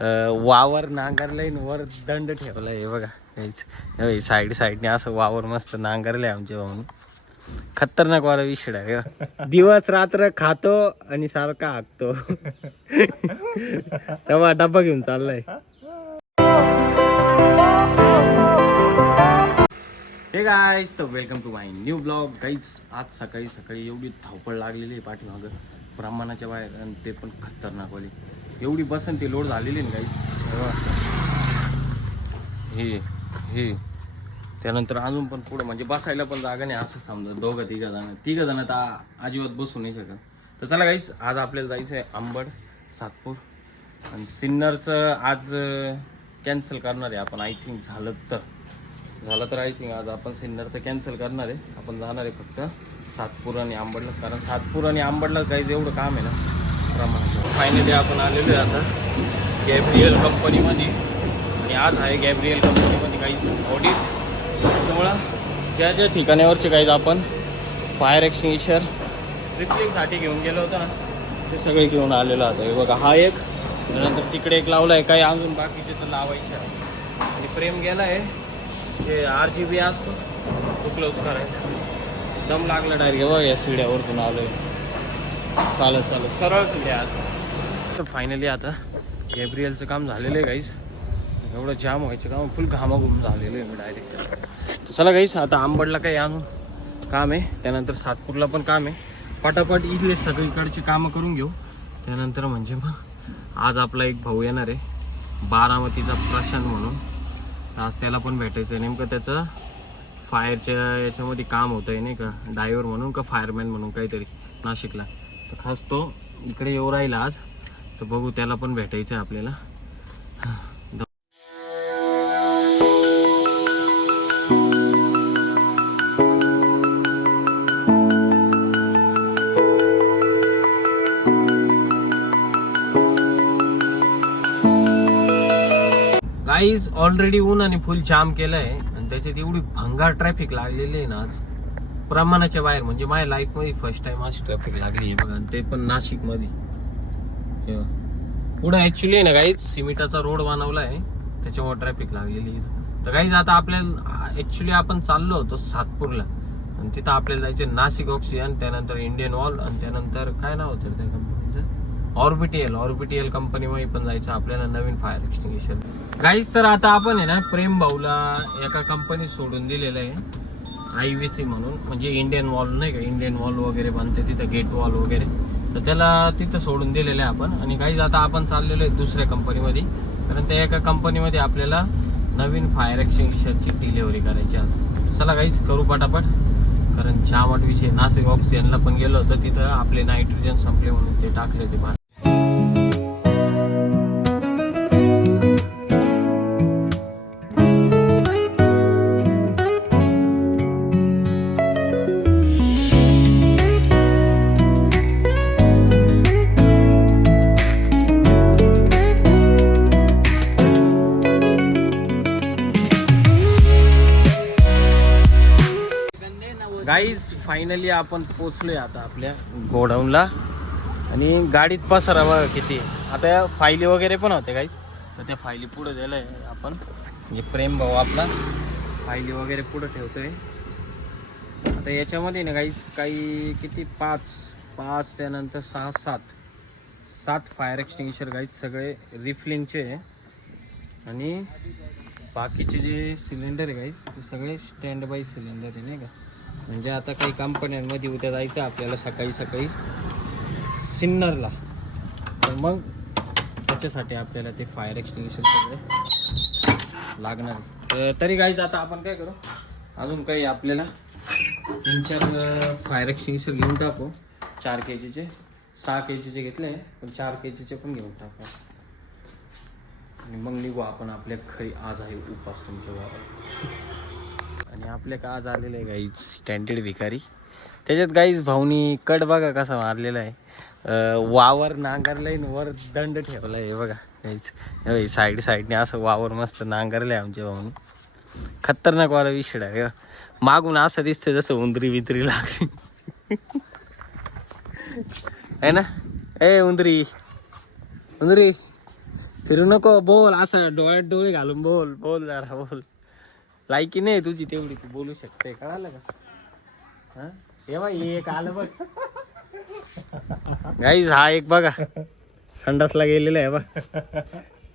वावर नांगरलंय वर दंड ठेवलाय हे बघा. साईडने असं वावर मस्त नांगरलंय आमच्या भाऊन. खतरनाक वाला विषय आहे. दिवस रात्र खातो आणि सारखा हाकतो. तेव्हा डब्बा घेऊन चाललाय. हे गाईज, तर welcome to my new blog. Guys आज सकाळी एवढी धावपळ लागलेली आहे पाठीमागं प्रमाणाच्या बाहेर, आणि ते पण खतरनाक वाली. एवढी बसंती लोड झालेली ना गाईज. हे त्यानंतर अजून पण पुढं म्हणजे बसायला पण जागा नाही असं समजा. तिघ जण तर अजिबात बसू नाही शकत. तर चला गाईज, आज आपल्याला जायचं आहे अंबड, सातपूर आणि सिन्नरचं आज कॅन्सल करणार आहे आपण. आय थिंक झालं तर आय थिंक आज आपण सिन्नरचं कॅन्सल करणार आहे. आपण जाणार आहे फक्त सातपूर आणि अंबडला, कारण सातपूर आणि अंबडला काही एवढं काम आहे ना प्रमाणात. फायनली आपण आलेलो आहे आता गॅब्रियल कंपनीमध्ये, आणि आज आहे गॅब्रियल कंपनीमध्ये काही ऑडिट. त्यामुळं ज्या ठिकाणावरचे काही आपण फायर एक्सटिंग्विशर रिफिलिंगसाठी घेऊन गेलो होतो ना, ते सगळे घेऊन आलेलो आता. हे बघा, हा एक, त्यानंतर तिकडे एक लावला आहे, काही अजून बाकीचे तर लावायचे आहे. आणि फ्रेम गेला आहे, जे RGB असतो तो क्लोज करायचा. दम लागला डायरेक्ट. बघा या सिड्यावरतून आलोय, चालत सरळ सिड्या आज. तर फायनली आता गॅब्रियलचं काम झालेलं आहे गाईस. एवढं जाम व्हायचं काम, फुल घामाघूम झालेलं आहे मी डायरेक्ट. तर चला गाईस, आता अंबडला काही आणून काम आहे, त्यानंतर सातपूरला पण काम आहे. पटापट इथले सगळीकडची कामं करून घेऊ. त्यानंतर म्हणजे मग आज आपला एक भाऊ येणार आहे बारामतीचा, प्रशांत म्हणून. आज त्याला पण भेटायचं आहे. नेमकं त्याचं फायरच्या याच्यामध्ये काम होतं आहे नाही का, ड्रायव्हर म्हणून का फायरमॅन म्हणून काहीतरी नाशिकला. तर खास तो इकडे येऊ राहिला आज. तर बघू, त्याला पण भेटायचं आहे आपल्याला. गाईज ऑलरेडी ऊन आणि फुल जाम केलंय, आणि त्याच्यात एवढी भंगार ट्रॅफिक लागलेली आहे ना आज प्रमाणाच्या बाहेर. म्हणजे माझ्या लाईफ मध्ये फर्स्ट टाइम अशी ट्रॅफिक लागली आहे बघा, आणि ते पण नाशिक मध्ये. पुढं ऍक्च्युली आहे ना गाईज, सिमेंटाचा रोड बनवला आहे, त्याच्यामुळे ट्रॅफिक लागलेली आहे. तर गाईज आता आपल्याला ऍक्च्युली आपण चाललो होतो सातपूरला, आणि तिथं आपल्याला जायचं नाशिक ऑक्सिजन, त्यानंतर इंडियन वॉल, आणि त्यानंतर काय नाव होतं त्या कंपनीचं, ऑर्बिटियल कंपनीमध्ये पण जायचं आपल्याला, नवीन फायर एक्सटिंग्विशर. गाईज तर आता आपण आहे ना प्रेम भाऊला एका कंपनीत सोडून दिलेलं आहे, IVC म्हणून. म्हणजे इंडियन वॉल नाही का, इंडियन वॉल वगैरे बनते तिथं, गेट वॉल वगैरे. तर त्याला तिथं सोडून दिलेलं आहे आपण. आणि गाईज आता आपण चाललेलो आहे दुसऱ्या कंपनीमध्ये, कारण त्या एका कंपनीमध्ये आपल्याला नवीन फायर एक्सटिंग्विशरची डिलिव्हरी करायची आहे. चला गाईज करू पटापट, कारण जामट विषय. नाशिक ऑक्सिजनला पण गेलो होतं, तिथं आपले नायट्रोजन संपले म्हणून ते टाकले होते बाहेर. गाईज फायनली आपण पोचलोय आता आपल्या गोडाऊनला, आणि गाडीत पसारा बघा किती. आता फायली वगैरे पण होते गाईज, तर त्या फायली पुढे दिलाय आपण. म्हणजे प्रेम भाऊ आपला फायली वगैरे पुढे ठेवतोय. आता याच्यामध्ये ना गाईज काही किती पाच त्यानंतर 7 फायर एक्सटिंग्विशर गाईज, सगळे रिफिलिंगचे. आणि बाकीचे जे सिलेंडर आहे गाईज, ते सगळे स्टँड बाय सिलेंडर आहे नाही का. म्हणजे आता काही कंपन्यांमध्ये उद्या जायचं आपल्याला सकाळी सिन्नरला, तर मग त्याच्यासाठी आपल्याला ते फायर एक्सटिंग्विशर सगळे लागणार. तरी गाईज आता आपण काय करू, अजून काही आपल्याला 3-4 फायर एक्सटिंग्विशर घेऊन टाकू. 4 kgचे, 6 kgचे घेतले, पण 4 kgचे पण घेऊन टाकू. आणि मग निघू आपण आपल्या घरी. आज आहे उपास तुमच्या गावाला. आणि आपल्या का आज आलेलं आहे गाईज स्टँडर्ड भिकारी. त्याच्यात गाईज भाऊनी कट बघा कसा मारलेला आहे. वावर नांगरलाय वर दंड ठेवलाय हे बघा गाईज. साईडने असं वावर मस्त नांगरलंय आमच्या भाऊनी. खतरनाक वाला विषय आहे. मागून असं दिसतं जसं उंदरी बिंदरी लागली आहे ना. उंदरी फिरू नको, बोल असं डोळ्यात डोळे घालून बोल, बोल जरा बोल. लायकी नाही तुझी तेवढी, तू बोलू शकते, कळालं का? हा हे बघ, एक आलं बघ गाईज, हा एक बघा संडासला गेलेला आहे बघ,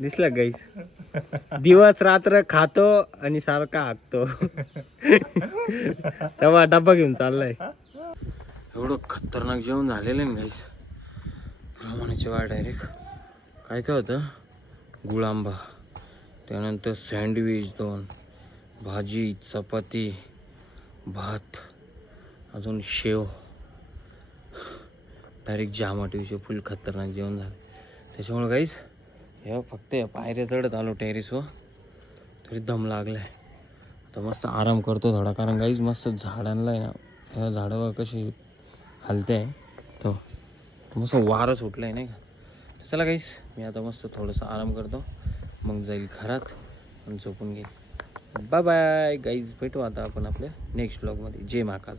दिसला गाईज. दिवस रात्र खातो आणि सारखा हाकतो तेव्हा डब्बा घेऊन चाललाय. एवढं खतरनाक जेवण झालेलं आहे ना गाईज, प्रमाणाच्या वाढ डायरेक्ट. काय काय होतं, गुळांबा, त्यानंतर सँडविच 2, भाजी, चपाती, भात, अजून शेव, डायरेक्ट जामाटीचे फुल खतरनाक जेवण झालं. त्याच्यामुळे काहीच हे फक्त या पायऱ्या चढत आलो टेरेसवर, तरी दम लागलाय. आता मस्त आराम करतो थोडा, कारण काहीच मस्त झाडांना आहे ना, ह्या झाडावर कशी हलते आहे तो मस्त वारं सुटलं आहे नाही का. चला काहीच, मी आता मस्त थोडंसं आराम करतो, मग जाईल घरात आणि झोपून घेईल. बाय बाय गाईज, भेटू आता आपण आपल्या नेक्स्ट ब्लॉगमध्ये. जय महाकाल.